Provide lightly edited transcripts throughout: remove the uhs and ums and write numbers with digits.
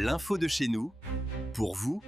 L'info de chez nous, pour vous.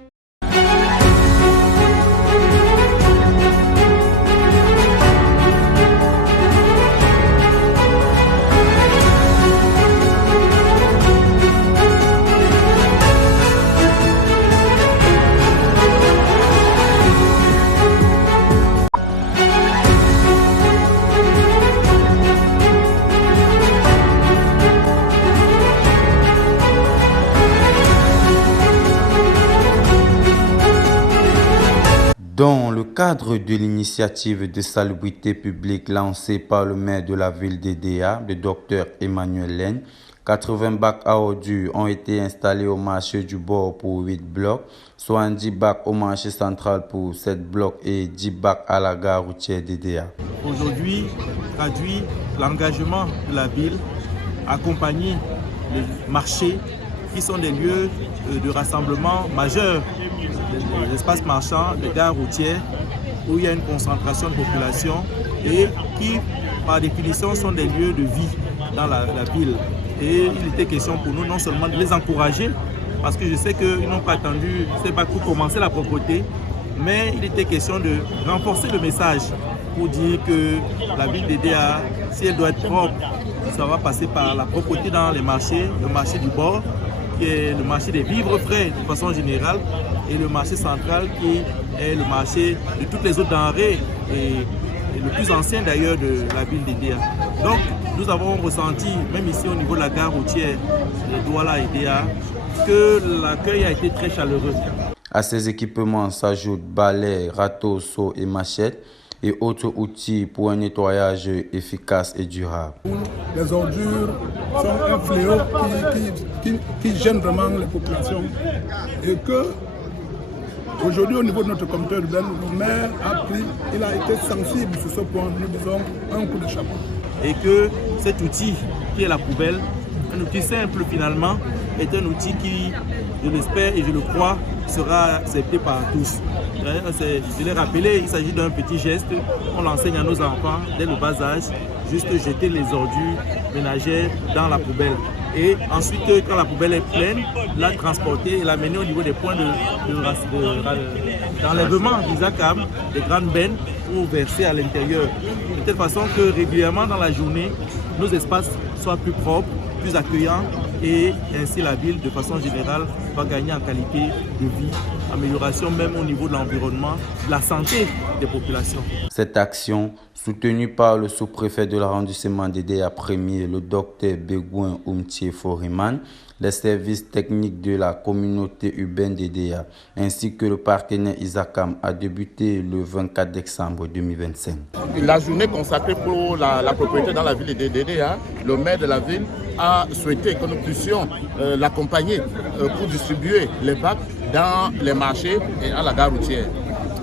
Dans le cadre de l'initiative de salubrité publique lancée par le maire de la ville d'Edéa, le docteur Emmanuel Lène, 80 bacs à ordures ont été installés au marché du bord pour 8 blocs, soit 10 bacs au marché central pour 7 blocs et 10 bacs à la gare routière d'Edéa. Aujourd'hui, traduit l'engagement de la ville, accompagner les marchés qui sont des lieux de rassemblement majeurs, des espaces marchands, des gares routières où il y a une concentration de population et qui, par définition, sont des lieux de vie dans la ville. Et il était question pour nous non seulement de les encourager, parce que je sais qu'ils n'ont pas attendu ces bacs pour commencer la propreté, mais il était question de renforcer le message pour dire que la ville d'Edéa, si elle doit être propre, ça va passer par la propreté dans les marchés, le marché du bord, qui est le marché des vivres frais de façon générale, et le marché central qui est le marché de toutes les autres denrées et le plus ancien d'ailleurs de la ville d'Edéa. Donc nous avons ressenti, même ici au niveau de la gare routière de Douala-Edéa, que l'accueil a été très chaleureux. À ces équipements s'ajoutent balais, râteaux, seaux et machettes et autres outils pour un nettoyage efficace et durable. Les ordures sont un fléau qui gêne vraiment les populations et que aujourd'hui au niveau de notre comité urbain, le maire il a été sensible sur ce point, nous disons un coup de chapeau. Et que cet outil qui est la poubelle, un outil simple finalement, est un outil qui, je l'espère et je le crois, sera accepté par tous. Je l'ai rappelé, il s'agit d'un petit geste, on l'enseigne à nos enfants dès le bas âge, juste jeter les ordures ménagères dans la poubelle. Et ensuite, quand la poubelle est pleine, la transporter et l'amener au niveau des points d'enlèvement d'ISACAM, des grandes bennes, pour verser à l'intérieur. De telle façon que régulièrement dans la journée, nos espaces soient plus propres, plus accueillants et ainsi la ville, de façon générale, va gagner en qualité de vie, amélioration même au niveau de l'environnement, de la santé des populations. Cette action, soutenue par le sous-préfet de l'arrondissement d'Edéa premier, le docteur Begouin Oumtié Foriman, les services techniques de la communauté urbaine d'Edéa, ainsi que le partenaire ISACAM, a débuté le 24 décembre 2025. La journée consacrée pour la propriété dans la ville d'Edéa, le maire de la ville a souhaité que nous puissions l'accompagner pour distribuer les bacs dans les marchés et à la gare routière.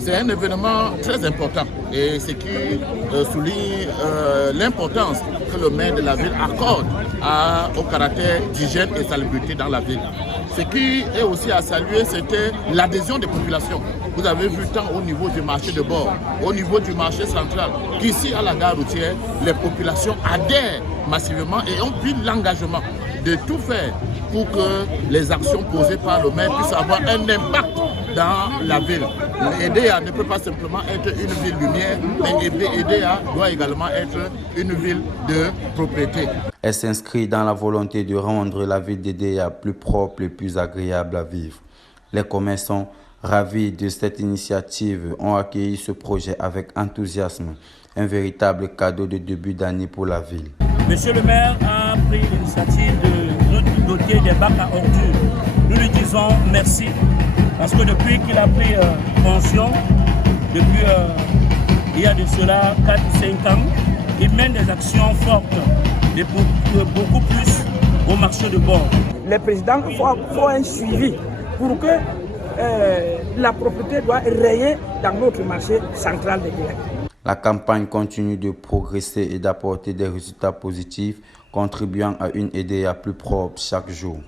C'est un événement très important et ce qui souligne l'importance que le maire de la ville accorde au caractère d'hygiène et salubrité dans la ville. Ce qui est aussi à saluer, c'était l'adhésion des populations. Vous avez vu tant au niveau du marché de bord, au niveau du marché central, qu'ici à la gare routière, les populations adhèrent massivement et ont pris l'engagement de tout faire pour que les actions posées par le maire puissent avoir un impact dans la ville. Edéa ne peut pas simplement être une ville lumière, mais Edéa doit également être une ville de propriété. Elle s'inscrit dans la volonté de rendre la ville d'Edéa plus propre et plus agréable à vivre. Les commerçants, ravis de cette initiative, ont accueilli ce projet avec enthousiasme, un véritable cadeau de début d'année pour la ville. Monsieur le maire a pris l'initiative de nous doter des bacs à ordures. Nous lui disons merci. Parce que depuis qu'il a pris pension, depuis il y a de cela 4-5 ans, il mène des actions fortes et beaucoup plus au marché de bord. Les présidents font un suivi pour que la propriété doit rayer dans notre marché central de Guinée. La campagne continue de progresser et d'apporter des résultats positifs, contribuant à une Edéa plus propre chaque jour.